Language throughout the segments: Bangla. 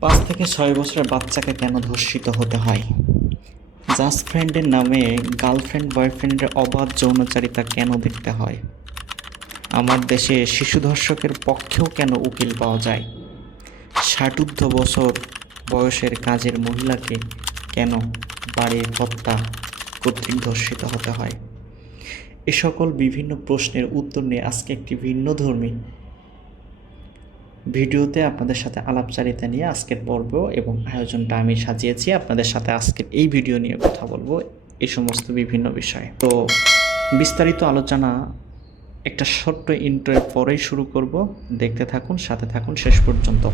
পাঁচ থেকে ছয় বছরের বাচ্চাকে কেন ধর্ষিত হতে হয়? জাস্ট ফ্রেন্ডের নামে গার্লফ্রেন্ড, বয়ফ্রেন্ডের অবাধ যৌনচারিতা কেন দেখতে হয়? আমার দেশে শিশু ধর্ষকের পক্ষেও কেন উকিল পাওয়া যায়? ষাটুর্ধ বছর বয়সের কাজের মহিলাকে কেন বাড়ির কর্তা কর্তৃক ধর্ষিত হতে হয়? এ সকল বিভিন্ন প্রশ্নের উত্তর নিয়ে আজকে একটি ভিন্নধর্মী ভিডিওতে আপনাদের সাথে আলাপচারিতা নিয়ে আজকের পর্ব এবং আয়োজনটা আমি সাজিয়েছি। আপনাদের সাথে আজকের এই ভিডিও নিয়ে কথা বলব এই সমস্ত বিভিন্ন বিষয়ে। তো বিস্তারিত আলোচনা একটা ছোট্ট ইন্টারের পরেই শুরু করব। দেখতে থাকুন, সাথে থাকুন। শেষ পর্যন্ত।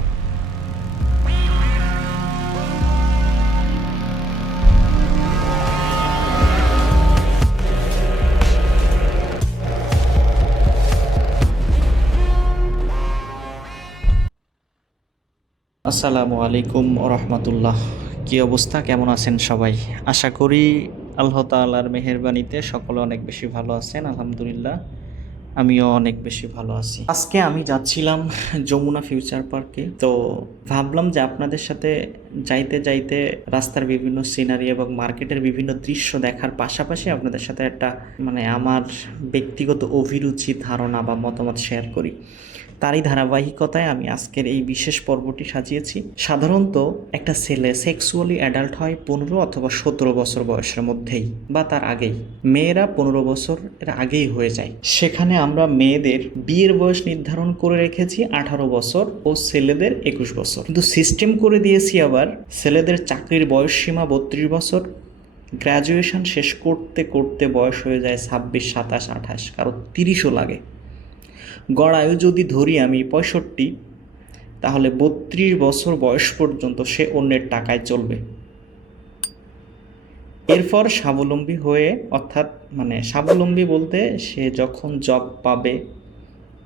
আসসালামু আলাইকুম রহমতুল্লাহ কী অবস্থা? কেমন আছেন সবাই? আশা করি আল্লাহ তাআলার মেহেরবানিতে সকলে অনেক বেশি ভালো আছেন, আলহামদুলিল্লাহ। আমিও অনেক বেশি ভালো আছি। আজকে আমি যাচ্ছিলাম যমুনা ফিউচার পার্কে। তো ভাবলাম যে আপনাদের সাথে যাইতে যাইতে রাস্তার বিভিন্ন সিনারি এবং মার্কেটের বিভিন্ন দৃশ্য দেখার পাশাপাশি আপনাদের সাথে একটা মানে আমার ব্যক্তিগত অভিরুচি ধারণা বা মতামত শেয়ার করি। তারই ধারাবাহিকতায় আমি আজকের এই বিশেষ পর্বটি সাজিয়েছি। সাধারণত একটা ছেলে সেক্সুয়ালি অ্যাডাল্ট হয় পনেরো অথবা সতেরো বছর বয়সের মধ্যেই বা তার আগেই। মেয়েরা পনেরো বছর এর আগেই হয়ে যায়। সেখানে আমরা মেয়েদের বিয়ের বয়স নির্ধারণ করে রেখেছি আঠারো বছর ও ছেলেদের একুশ বছর। কিন্তু সিস্টেম করে দিয়েছি আবার ছেলেদের চাকরির বয়স সীমা বত্রিশ বছর। গ্র্যাজুয়েশন শেষ করতে করতে বয়স হয়ে যায় ছাব্বিশ, সাতাশ, আঠাশ, কারও তিরিশও লাগে। গড় আয়ু যদি ধরি আমি পঁয়ষট্টি, তাহলে বত্রিশ বছর বয়স পর্যন্ত সে অন্যের টাকায় চলবে। এরপর স্বাবলম্বী হয়ে, অর্থাৎ মানে স্বাবলম্বী বলতে সে যখন জব পাবে,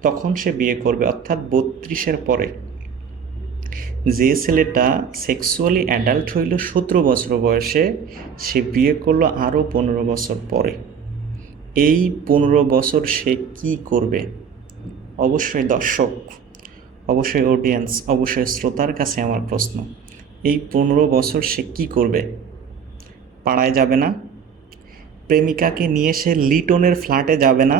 তখন সে বিয়ে করবে, অর্থাৎ বত্রিশের পরে। যে ছেলেটা সেক্সুয়ালি অ্যাডাল্ট হইল সতেরো বছর বয়সে, সে বিয়ে করল আরও পনেরো বছর পরে। এই পনেরো বছর সে কি করবে? অবশ্যই দর্শক, অবশ্যই অডিয়েন্স অবশ্যই শ্রোতার কাছে আমার প্রশ্ন, এই পনেরো বছর সে কি করবে? পাড়ায় যাবে না? প্রেমিকাকে নিয়ে সে লিটনের ফ্ল্যাটে যাবে না?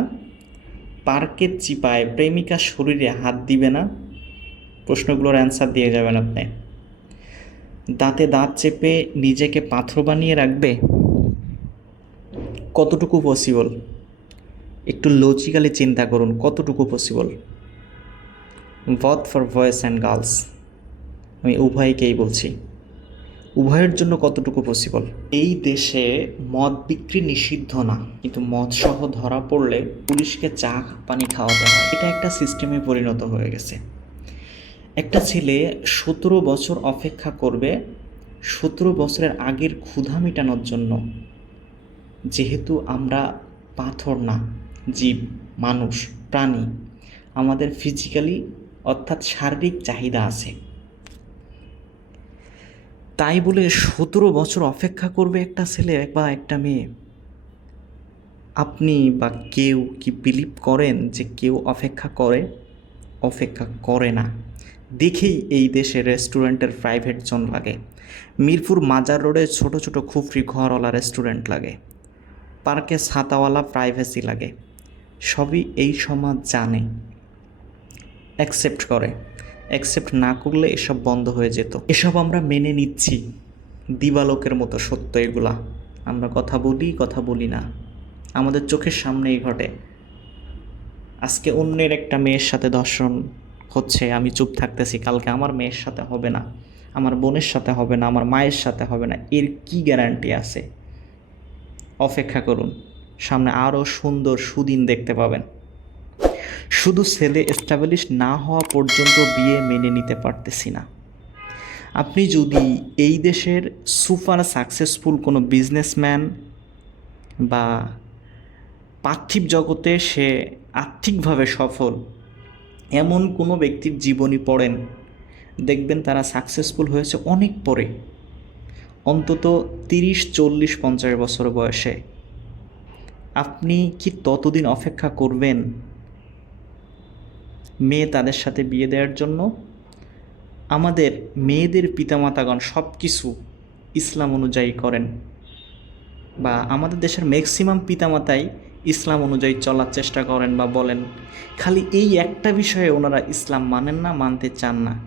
পার্কের চিপায় প্রেমিকার শরীরে হাত দিবে না? প্রশ্নগুলোর অ্যান্সার দিয়ে যাবেন আপনি। দাঁতে দাঁত চেপে নিজেকে পাথর বানিয়ে রাখবে? কতটুকু পসিবল একটু লজিক্যালি চিন্তা করুন, কতটুকু possible both for boys and girls আমি উভয়কেই বলছি। উভয়ের জন্য কতটুকু পসিবল এই দেশে মদ বিক্রি নিষিদ্ধ না, কিন্তু মদ সহ ধরা পড়লে পুলিশকে চা পানি খাওয়াতে হয়। এটা একটা সিস্টেমে পরিণত হয়ে গেছে। একটা ছেলে সতেরো বছর অপেক্ষা করবে সতেরো বছরের আগের ক্ষুধা মেটানোর জন্য। যেহেতু আমরা পাথর না জীব, মানুষ, প্রাণী আমাদের ফিজিক্যালি অর্থাৎ শারীরিক চাহিদা আছে। তাই বলে সতেরো বছর অপেক্ষা করবে একটা ছেলে বা একটা মেয়ে? আপনি বা কেউ কি বিলিভ করেন যে কেউ অপেক্ষা করে? অপেক্ষা করে না। দেখেই এই দেশে রেস্টুরেন্টের প্রাইভেট জোন লাগে। মিরপুর মাজার রোডে ছোট ছোট খুফরি ঘরওয়ালা রেস্টুরেন্ট লাগে। পার্কে ছাতাওয়ালা প্রাইভেসি লাগে। সবই এই সমাজ জানে। অ্যাকসেপ্ট করে। অ্যাকসেপ্ট না করলে এসব বন্ধ হয়ে যেত। এসব আমরা মেনে নিচ্ছি। দিবালোকের মতো সত্য এগুলা। আমরা কথা বলি কথা বলি না। আমাদের চোখের সামনেই ঘটে। আজকে অন্যের একটা মেয়ের সাথে দর্শন হচ্ছে, আমি চুপ থাকতেছি, কালকে আমার মেয়ের সাথে হবে না। আমার বোনের সাথে হবে না, আমার মায়ের সাথে হবে না। এর কি গ্যারান্টি আছে? অপেক্ষা করুন। সামনে আরও সুন্দর সুদিন দেখতে পাবেন। শুধু ছেলে এস্টাবলিশ না হওয়া পর্যন্ত বিয়ে মেনে নিতে পারতেছি না। আপনি যদি এই দেশের সুপার সাকসেসফুল কোনো বিজনেসম্যান বা পার্থিব জগতে সে আর্থিকভাবে সফল, এমন কোনো ব্যক্তির জীবনী পড়েন, দেখবেন তারা সাকসেসফুল হয়েছে অনেক পরে। অন্তত তিরিশ, চল্লিশ, পঞ্চাশ বছর বয়সে। আপনি কি ততদিন অপেক্ষা করবেন মেয়ে তাদের সাথে বিয়ে দেওয়ার জন্য? আমাদের মেয়েদের পিতামাতাগণ সব কিছু ইসলাম অনুযায়ী করেন বা আমাদের দেশের ম্যাক্সিমাম পিতামাতাই ইসলাম অনুযায়ী চলার চেষ্টা করেন বা বলেন, খালি এই একটা বিষয়ে ওনারা ইসলাম মানেন না, মানতে চান না।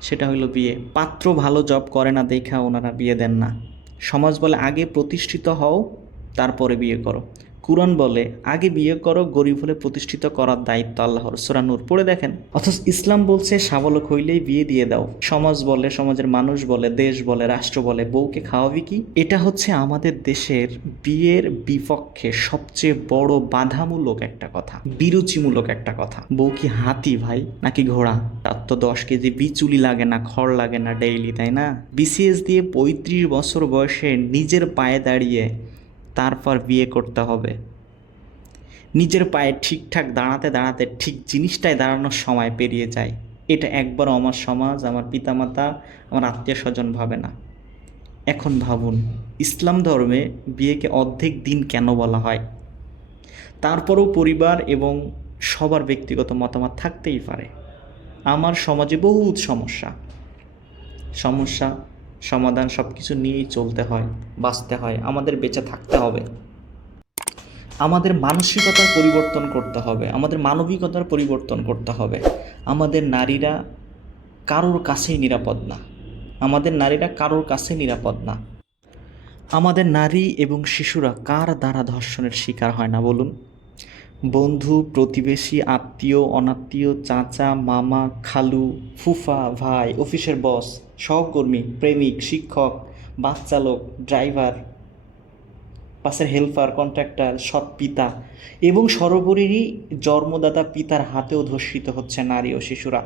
সেটা হলো বিয়ে। পাত্র ভালো জব করে না দেখা ওনারা বিয়ে দেন না। সমাজ বলে আগে প্রতিষ্ঠিত হও, তারপরে বিয়ে করো। কুরআন বলে, আগে বিয়ে করো, গরিব হলে প্রতিষ্ঠিত করার দায়িত্ব আল্লাহর। সুরানুর পড়ে দেখেন। অথচ ইসলাম বলছে, সাবলক হইলেই বিয়ে দিয়ে দাও। সমাজ বলে, সমাজের মানুষ বলে, দেশ বলে, রাষ্ট্র বলে, বউকে খাওয়াবি কি? এটা হচ্ছে আমাদের দেশের বিয়ের বিপক্ষে সবচেয়ে বড় বাধামূলক একটা কথা, বিরুচিমূলক একটা কথা। বউ কি হাতি ভাই? নাকি ঘোড়া? তার তো দশ কেজি বিচুলি লাগে না, খড় লাগে না ডেইলি, তাই না? বিসিএস দিয়ে পঁয়ত্রিশ বছর বয়সে নিজের পায়ে দাঁড়িয়ে তারপর বিয়ে করতে হবে। নিজের পায়ে ঠিকঠাক দাঁড়াতে দাঁড়াতে ঠিক জিনিসটায় দাঁড়ানোর সময় পেরিয়ে যায়। এটা একবার আমার সমাজ, আমার পিতামাতা, আমার আত্মীয় স্বজন ভাবে না। এখন ভাবুন, ইসলাম ধর্মে বিয়েকে অর্ধেক দিন কেন বলা হয়? তারপরও পরিবার এবং সবার ব্যক্তিগত মতামত থাকতেই পারে। আমার সমাজে বহুত সমস্যা। সমস্যা সমাধান সব কিছু নিয়েই চলতে হয়, বাঁচতে হয়, আমাদের বেঁচে থাকতে হবে। আমাদের মানসিকতার পরিবর্তন করতে হবে, আমাদের মানবিকতার পরিবর্তন করতে হবে। আমাদের নারীরা কারোর কাছেই নিরাপদ না। আমাদের নারীরা কারোর কাছে নিরাপদ না। আমাদের নারী এবং শিশুরা কার দ্বারা ধর্ষণের শিকার হয় না বলুন? বন্ধু, প্রতিবেশী, আত্মীয়, অনাত্মীয়, চাচা, মামা, খালু, ফুফা, ভাই, অফিসের বস, সহকর্মী, প্রেমিক, শিক্ষক বাস চালক ড্রাইভার, বাসের হেল্পার, কন্ট্রাক্টর সব পিতা এবং সর্বোপরি জন্মদাতা পিতার হাতেও ধর্ষিত হচ্ছে নারী ও শিশুরা।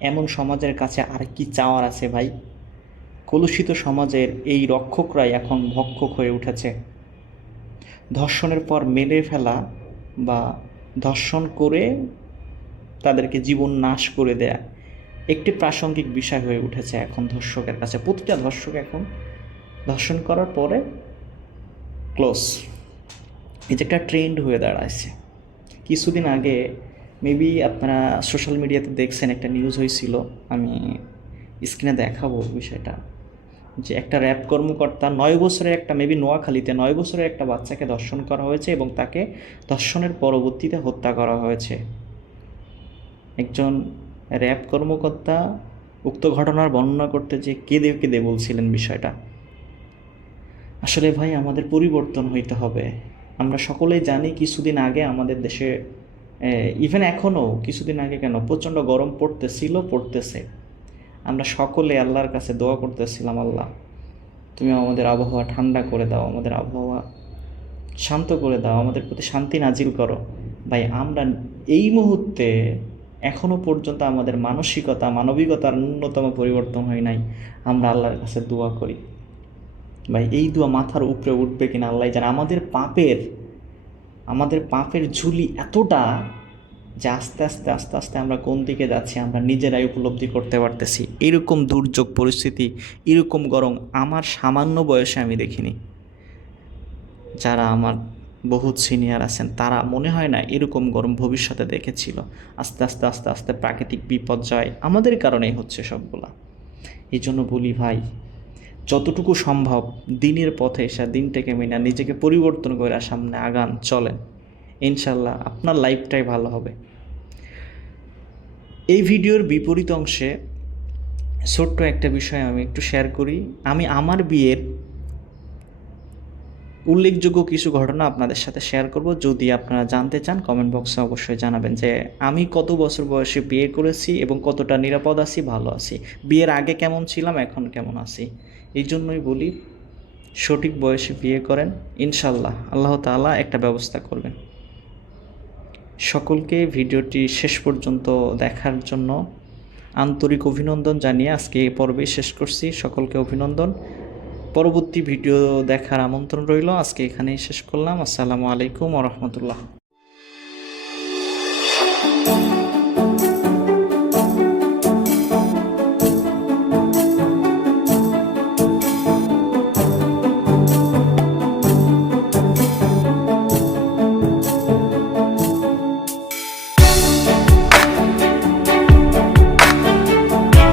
এমন সমাজের কাছে আর কি চাওয়ার আছে ভাই? কলুষিত সমাজের এই রক্ষকরাই এখন ভক্ষক হয়ে উঠেছে। ধর্ষণের পর মেরে ফেলা বা ধর্ষণ করে তাদেরকে জীবন নাশ করে দেয়া একটি প্রাসঙ্গিক বিষয় হয়ে উঠেছে এখন ধর্ষকের কাছে। প্রতিটা ধর্ষক এখন ধর্ষণ করার পরে ক্লোজ। এটা একটা ট্রেন্ড হয়ে দাঁড়াইছে। কিছুদিন আগে মেবি আপনারা সোশ্যাল মিডিয়াতে দেখছেন একটা নিউজ হয়েছিল আমি স্ক্রিনে দেখাবো বিষয়টা। যে একটা র্যাব কর্মকর্তা নয় বছরের একটা মেবি নোয়াখালীতে নয় বছরের একটা বাচ্চাকে ধর্ষণ করা হয়েছে এবং তাকে ধর্ষণের পরবর্তীতে হত্যা করা হয়েছে। একজন র্যাব কর্মকর্তা উক্ত ঘটনার বর্ণনা করতে যে কেঁদে কেঁদে বলছিলেন বিষয়টা। আসলে ভাই, আমাদের পরিবর্তন হইতে হবে। আমরা সকলেই জানি কিছুদিন আগে আমাদের দেশে ইভেন এখনও কিছুদিন আগে কেন, প্রচণ্ড গরম পড়তেছিল, পড়তেছে। আমরা সকলে আল্লাহর কাছে দোয়া করতেছিলাম, আল্লাহ, তুমি আমাদের আবহাওয়া ঠান্ডা করে দাও, আমাদের আবহাওয়া শান্ত করে দাও, আমাদের প্রতি শান্তি নাজিল করো। ভাই, আমরা এই মুহূর্তে এখনও পর্যন্ত আমাদের মানসিকতা, মানবিকতার ন্যূনতম পরিবর্তন হয় নাই। আমরা আল্লাহর কাছে দোয়া করি। ভাই, এই দোয়া মাথার উপরে উঠবে কিনা আল্লাহ জানে। আমাদের পাপের আমাদের পাপের ঝুলি এতটা যে আস্তে আস্তে আস্তে আস্তে আমরা কোন দিকে যাচ্ছি, আমরা নিজেরাই উপলব্ধি করতে পারতেছি। এরকম দুর্যোগ পরিস্থিতি, এরকম গরম আমার সামান্য বয়সে আমি দেখিনি। যারা আমার বহুত সিনিয়র আছেন, তারা মনে হয় না এরকম গরম ভবিষ্যতে দেখেছিল। আস্তে আস্তে আস্তে আস্তে প্রাকৃতিক বিপর্যয় আমাদের কারণেই হচ্ছে সবগুলা। এই জন্য বলি ভাই, যতটুকু সম্ভব দিনের পথে এসে দিনটাকে মেনে নিজেকে পরিবর্তন করে সামনে আগান, চলেন। ইনশাল্লাহ আপনার লাইফটাই ভালো হবে। এই ভিডিওর বিপরীত অংশে ছোট্ট একটা বিষয় আমি একটু শেয়ার করি। আমি আমার বিয়ের উল্লেখযোগ্য কিছু ঘটনা আপনাদের সাথে শেয়ার করব। যদি আপনারা জানতে চান কমেন্ট বক্সে অবশ্যই জানাবেন যে আমি কত বছর বয়সে বিয়ে করেছি এবং কতটা নিরাপদ আছি, ভালো আছি, বিয়ের আগে কেমন ছিলাম, এখন কেমন আছি, এই জন্যই বলি, সঠিক বয়সে বিয়ে করেন ইনশাল্লাহ আল্লাহ তাআলা একটা ব্যবস্থা করবেন। সকলকে ভিডিওটি শেষ পর্যন্ত দেখার জন্য আন্তরিক অভিনন্দন জানিয়ে আজকে এই পর্বে শেষ করছি। সকলকে অভিনন্দন। পরবর্তী ভিডিও দেখার আমন্ত্রণ রইল। আজকে এখানেই শেষ করলাম। আসসালামু আলাইকুম রহমতুল্লাহ।